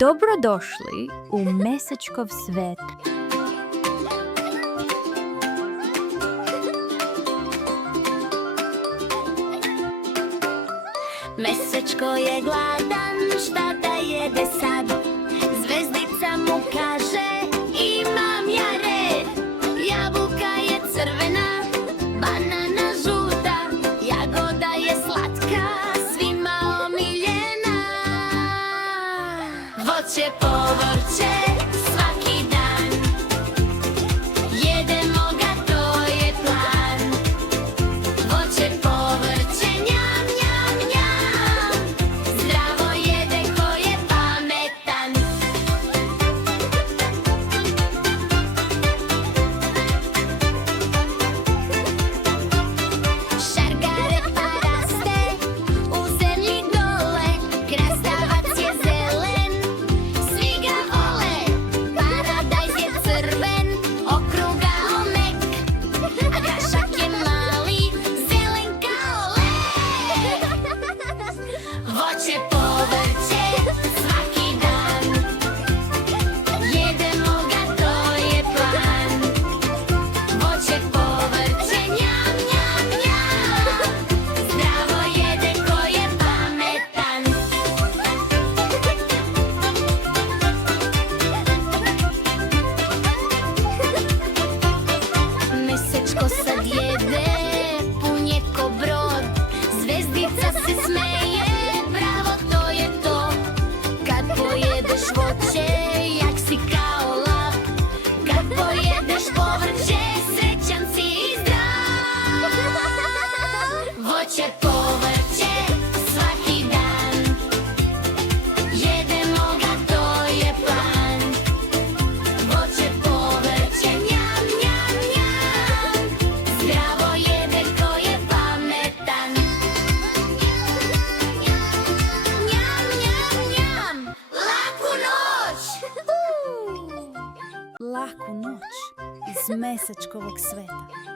Dobrodošli u Mesečkov svet. Mesečko je gladan, šta da jede sad? Zvezdica mu kaže, imam ja red. Jabuka je crvena, banana žuta, jagoda je slatka, svima omiljena. Voće, povrće, svaki dan, jedemo ga, to je plan. Voće, povrće, njam, njam, njam, zdravo jede ko je pametan. Šargare pa raste u zemlji dole, krastavac je zelen, svi ga vole. Paradajz je crven, okrugao mek, a grašak je mali, zelen kao led. Voće, povrće, svaki dan, jedemo ga, to je plan. Voće, povrće, njam, njam, njam, zdravo jede ko je pametan. Mesečko sad jede, pun je ko brod, zvezdica se smeje, bravo, to je to. Kad pojedeš voće, jak si kao lav, kad pojedeš povrće, srećan si i zdrav. Voće, povrće, svaki dan, jedemo ga, to je plan. Voće, povrće, njam, njam, njam, zdravo jede ko je pametan. Njam, njam, njam, laku noć! Laku noć iz Mesečkovog sveta.